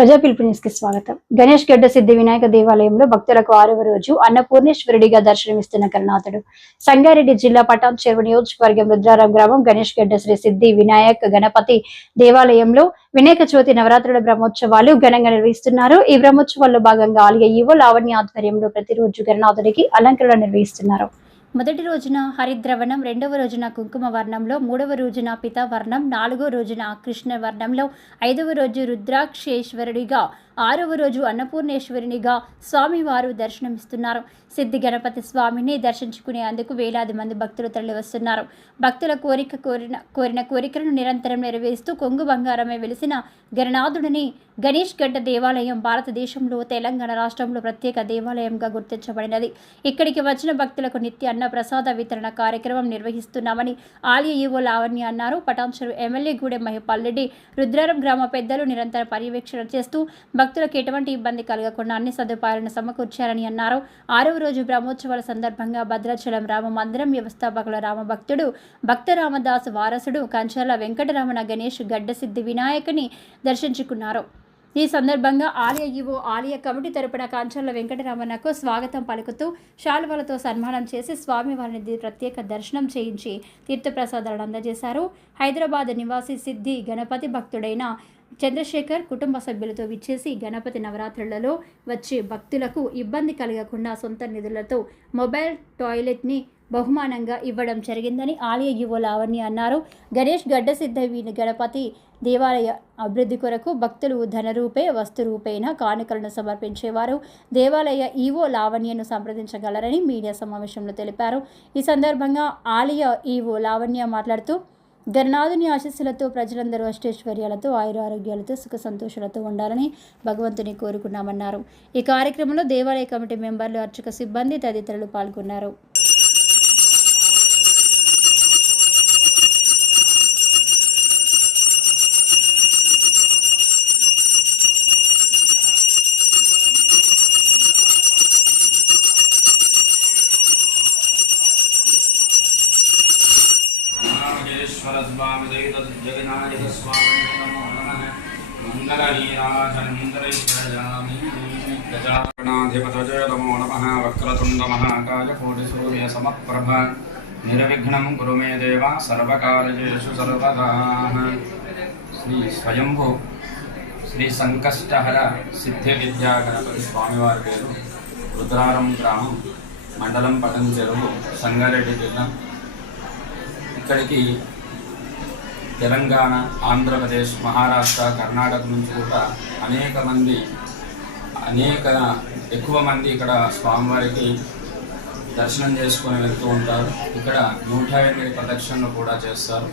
ప్రజా పిలుపు న్యూస్కి స్వాగతం. గణేష్ గడ్డ సిద్ధి వినాయక దేవాలయంలో భక్తులకు ఆరవ రోజు అన్నపూర్ణేశ్వరుడిగా దర్శనమిస్తున్న కరుణాథుడు సంగారెడ్డి జిల్లా పటాన్ చెరువు నియోజకవర్గం రుద్రారం గ్రామం గణేష్ గడ్డ శ్రీ సిద్ధి వినాయక గణపతి దేవాలయంలో వినాయక చవితి నవరాత్రుల బ్రహ్మోత్సవాలు ఘనంగా నిర్వహిస్తున్నారు. ఈ బ్రహ్మోత్సవాల్లో భాగంగా ఆలయ ఈవో లావణ్య ఆధ్వర్యంలో ప్రతిరోజు గణనాథుడికి అలంకరణ నిర్వహిస్తున్నారు. మొదటి రోజున హరిద్రవణం రెండవ రోజున కుంకుమ వర్ణంలో మూడవ రోజున పితావర్ణం నాలుగో రోజున కృష్ణ వర్ణంలో ఐదవ రోజు రుద్రాక్షేశ్వరుడిగా ఆరవ రోజు అన్నపూర్ణేశ్వరినిగా స్వామివారు దర్శనమిస్తున్నారు. సిద్ధి గణపతి స్వామిని దర్శించుకునేందుకు వేలాది మంది భక్తులు తరలివస్తున్నారు. భక్తుల కోరిక కోరిన కోరిన కోరికలను నిరంతరం నెరవేరుస్తూ కొంగు బంగారమే వెలిసిన గణనాథుడిని గణేష్ గడ్డ దేవాలయం భారతదేశంలో తెలంగాణ రాష్ట్రంలో ప్రత్యేక దేవాలయంగా గుర్తించబడినది. ఇక్కడికి వచ్చిన భక్తులకు నిత్య అన్న ప్రసాద వితరణ కార్యక్రమం నిర్వహిస్తున్నామని ఆలయ ఈవో లావణ్య అన్నారు. పటాన్చెరు ఎమ్మెల్యే గూడెం మహిపాల్రెడ్డి రుద్రారం గ్రామ పెద్దలు నిరంతర పర్యవేక్షణ చేస్తూ భక్తులకు ఎటువంటి ఇబ్బంది కలగకుండా అన్ని సదుపాయాలను సమకూర్చారని అన్నారు. ఆరవ రోజు బ్రహ్మోత్సవాల సందర్భంగా భద్రాచలం రామ మందిరం వ్యవస్థాపకుల రామభక్తుడు భక్త రామదాస్ వారసుడు కంచర్ల వెంకటరమణ గణేష్ గడ్డసిద్ధి వినాయకుని దర్శించుకున్నారు. ఈ సందర్భంగా ఆలయ ఈవో ఆలయ కమిటీ తరపున కాంచర్ల వెంకటరమణకు స్వాగతం పలుకుతూ శాలువలతో సన్మానం చేసి స్వామివారిని ప్రత్యేక దర్శనం చేయించి తీర్థప్రసాదాలను అందజేశారు. హైదరాబాద్ నివాసి సిద్ధి గణపతి భక్తుడైన చంద్రశేఖర్ కుటుంబ సభ్యులతో విచ్చేసి గణపతి నవరాత్రులలో వచ్చే భక్తులకు ఇబ్బంది కలగకుండా సొంత నిధులతో మొబైల్ టాయిలెట్ని బహుమానంగా ఇవ్వడం జరిగిందని ఆలయ ఈవో లావణ్య అన్నారు. గణేష్ గడ్డసిద్ధ వీని గణపతి దేవాలయ అభివృద్ధి కొరకు భక్తులు ధనరూపే వస్తు రూపేణ కానుకలను సమర్పించేవారు. దేవాలయ ఈవో లావణ్యను సంప్రదించగలరని మీడియా సమావేశంలో తెలిపారు. ఈ సందర్భంగా ఆలయ ఈవో లావణ్య మాట్లాడుతూ గర్నాథుని ఆశీస్సులతో ప్రజలందరూ అష్టైశ్వర్యాలతో ఆయురారోగ్యాలతో సుఖ సంతోషాలతో ఉండాలని భగవంతుని కోరుకున్నామన్నారు. ఈ కార్యక్రమంలో దేవాలయ కమిటీ మెంబర్లు అర్చక సిబ్బంది తదితరులు పాల్గొన్నారు. నాగేశ్వర స్వామి జగత జగన్నాయక స్వామి నమో నమః మంగళనీరాజనందరైశ్వర్యామి గజాగణాధిపతజయ నమో నమః వక్రతుండ మహాకాయ కోటి సూర్య సమప్రభ నిర్విఘ్నం కురు మే దేవ సర్వకార్యేషు సర్వదా శ్రీ స్వయంభు శ్రీ సంకష్టహర సిద్ధి విద్యా గణపతి స్వామివారి పేరు రుద్రారం గ్రామం మండలం పటం చెరువు సంగారెడ్డి జిల్లా। ఇక్కడికి తెలంగాణ ఆంధ్రప్రదేశ్ మహారాష్ట్ర కర్ణాటక నుంచి కూడా అనేక మంది అనేక ఎక్కువ మంది ఇక్కడ స్వామివారికి దర్శనం చేసుకొని వెళ్తూ ఉంటారు. ఇక్కడ నూట ఎనిమిది ప్రదక్షిణలు కూడా చేస్తారు.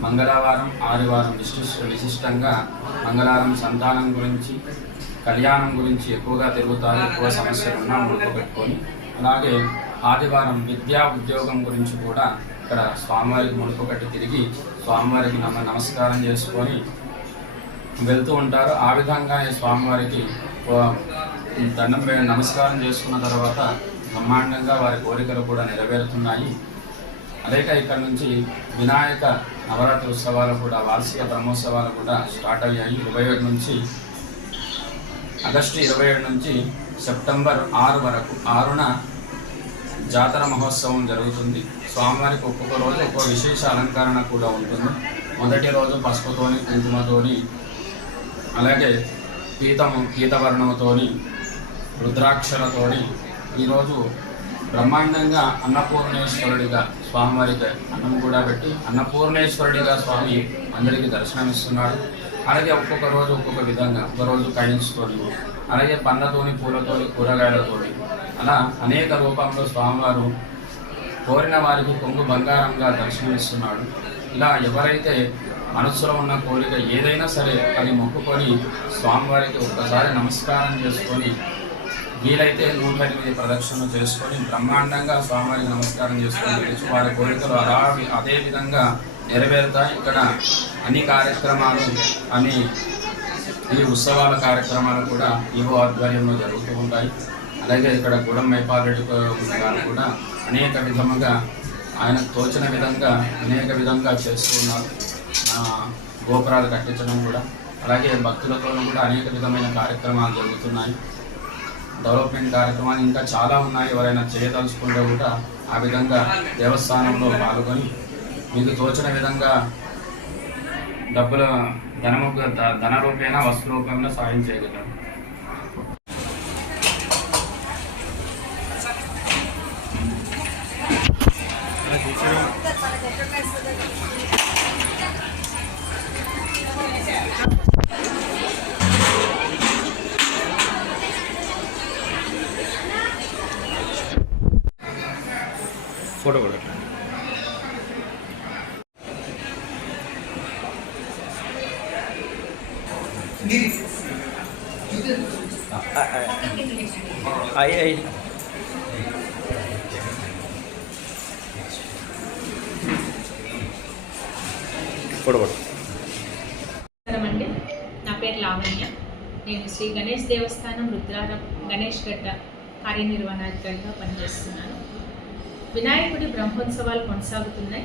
మంగళవారం ఆదివారం విశిష్ట విశిష్టంగా మంగళవారం సంతానం గురించి కళ్యాణం గురించి ఎక్కువగా తిరుగుతారు ఎక్కువ సమస్యలు ఉన్నా పెట్టుకొని అలాగే ఆదివారం విద్యా ఉద్యోగం గురించి కూడా ఇక్కడ స్వామివారికి ముడుపు కట్టి తిరిగి స్వామివారికి నమ్మ నమస్కారం చేసుకొని వెళ్తూ ఉంటారు. ఆ విధంగా ఈ స్వామివారికి దండం నమస్కారం చేసుకున్న తర్వాత బ్రహ్మాండంగా వారి కోరికలు కూడా నెరవేరుతున్నాయి. అలాగే ఇక్కడ నుంచి వినాయక నవరాత్రి ఉత్సవాలు కూడా వార్షిక బ్రహ్మోత్సవాలు కూడా స్టార్ట్ అయ్యాయి. ఇరవై ఏడు నుంచి ఆగస్టు ఇరవై ఏడు నుంచి సెప్టెంబర్ ఆరు వరకు ఆరున జాతర మహోత్సవం జరుగుతుంది. స్వామివారికి ఒక్కొక్క రోజు ఒక్కొక్క విశేష అలంకరణ కూడా ఉంటుంది. మొదటి రోజు పసుపుతోని కుంకుమతోని అలాగే పీతము పీతవర్ణముతోని రుద్రాక్షలతోని ఈరోజు బ్రహ్మాండంగా అన్నపూర్ణేశ్వరుడిగా స్వామివారికి అన్నం కూడా పెట్టి అన్నపూర్ణేశ్వరుడిగా స్వామి అందరికీ దర్శనమిస్తున్నాడు అలాగే ఒక్కొక్క రోజు ఒక్కొక్క విధంగా. ఒక రోజు కైన్స్తోని అలాగే పండ్లతోని పూలతోని కూరగాయలతోని అలా అనేక రూపంలో స్వామివారు కోరిన వారికి కొంగు బంగారంగా దర్శనమిస్తున్నాడు. ఇలా ఎవరైతే మనసులో ఉన్న కోరిక ఏదైనా సరే అది మొక్కుకొని స్వామివారికి ఒక్కసారి నమస్కారం చేసుకొని వీలైతే నూట ఎనిమిది ప్రదక్షిణలు చేసుకొని బ్రహ్మాండంగా స్వామివారికి నమస్కారం చేసుకొని వారి కోరికలు అలా అదే విధంగా నెరవేరుతాయి ఇక్కడ అన్ని కార్యక్రమాలు అని ఈ ఉత్సవాల కార్యక్రమాలు కూడా ఈవో ఆధ్వర్యంలో జరుగుతూ ఉంటాయి. అలాగే ఇక్కడ గూడెం మేపారెడ్డి గారు కూడా అనేక విధముగా ఆయన తోచిన విధంగా అనేక విధంగా చేస్తున్నారు గోపురాలు కట్టించడం కూడా. అలాగే భక్తులతోనూ కూడా అనేక విధమైన కార్యక్రమాలు జరుగుతున్నాయి. డెవలప్మెంట్ కార్యక్రమాలు ఇంకా చాలా ఉన్నాయి. ఎవరైనా చేయదలుచుకుంటే కూడా ఆ విధంగా దేవస్థానంలో పాల్గొని మీకు తోచిన విధంగా డబ్బుల ధనము ధన రూపేణ వస్తు రూపంలో సాయం చేయగలరు ఫోటో కూడా అయ్యి అయ్యి ఫోటో నమస్కారం అండి నా పేరు లావణ్య. నేను శ్రీ గణేష్ దేవస్థానం రుద్రారం గణేష్ గడ్డ కార్యనిర్వహణాధికారిగా పనిచేస్తున్నాను. వినాయకుడి బ్రహ్మోత్సవాలు కొనసాగుతున్నాయి.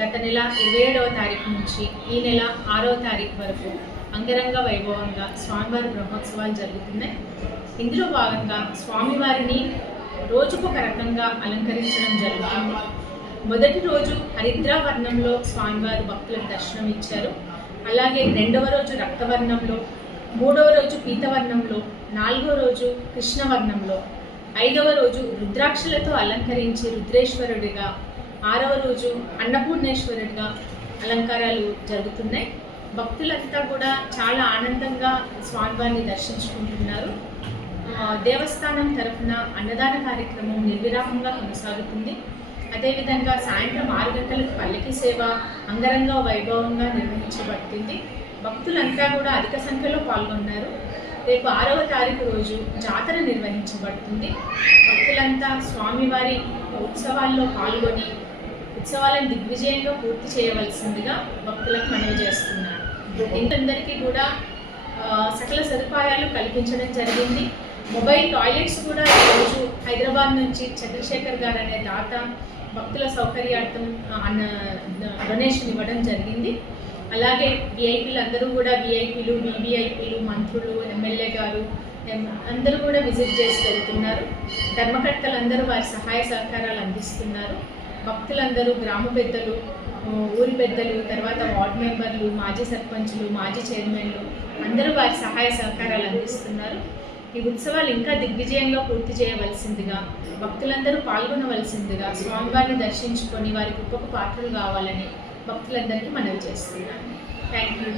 గత నెల ఇరవై ఏడవ తారీఖు నుంచి ఈ నెల ఆరవ తారీఖు వరకు అంగరంగ వైభవంగా స్వామివారి బ్రహ్మోత్సవాలు జరుగుతున్నాయి. ఇందులో భాగంగా స్వామివారిని రోజుకొక రకంగా అలంకరించడం జరుగుతుంది. మొదటి రోజు హరిద్రావర్ణంలో స్వామివారి భక్తులకు దర్శనం ఇచ్చారు. అలాగే రెండవ రోజు రక్తవర్ణంలో మూడవ రోజు పీతవర్ణంలో నాలుగవ రోజు కృష్ణవర్ణంలో ఐదవ రోజు రుద్రాక్షలతో అలంకరించి రుద్రేశ్వరుడిగా ఆరవ రోజు అన్నపూర్ణేశ్వరుడిగా అలంకారాలు జరుగుతున్నాయి. భక్తులంతా కూడా చాలా ఆనందంగా స్వామివారిని దర్శించుకుంటున్నారు. దేవస్థానం తరఫున అన్నదాన కార్యక్రమం నిర్విరామంగా కొనసాగుతుంది. అదేవిధంగా సాయంత్రం ఆరు గంటలకు పల్లకి సేవ అంగరంగ వైభవంగా నిర్వహించబడుతుంది. భక్తులంతా కూడా అధిక సంఖ్యలో పాల్గొన్నారు. రేపు ఆరవ తారీఖు రోజు జాతర నిర్వహించబడుతుంది. భక్తులంతా స్వామివారి ఉత్సవాల్లో పాల్గొని ఉత్సవాలను దిగ్విజయంగా పూర్తి చేయవలసిందిగా భక్తులకు మనవి చేస్తున్నారు. ఇంకందరికీ కూడా సకల సదుపాయాలు కల్పించడం జరిగింది. మొబైల్ టాయిలెట్స్ కూడా ఈరోజు హైదరాబాద్ నుంచి చంద్రశేఖర్ గారు అనే దాత భక్తుల సౌకర్యార్థం అన్న డొనేషన్ ఇవ్వడం జరిగింది. అలాగే విఐపీలు అందరూ కూడా విఐపీలు వివిఐపీలు మంత్రులు ఎమ్మెల్యే గారు ఎం- అందరూ కూడా విజిట్ చేసి వెళ్తున్నారు. ధర్మకర్తలు అందరూ వారి సహాయ సహకారాలు అందిస్తున్నారు. భక్తులందరూ గ్రామ పెద్దలు ఊరి పెద్దలు తర్వాత వార్డు మెంబర్లు మాజీ సర్పంచులు మాజీ చైర్మన్లు అందరూ వారి సహాయ సహకారాలు అందిస్తున్నారు. ఈ ఉత్సవాలు ఇంకా దిగ్విజయంగా పూర్తి చేయవలసిందిగా భక్తులందరూ పాల్గొనవలసిందిగా స్వామివారిని దర్శించుకొని వారి గొప్పకు పాత్రలు కావాలని భక్తులందరికీ మనవి చేస్తున్నాను. Thank you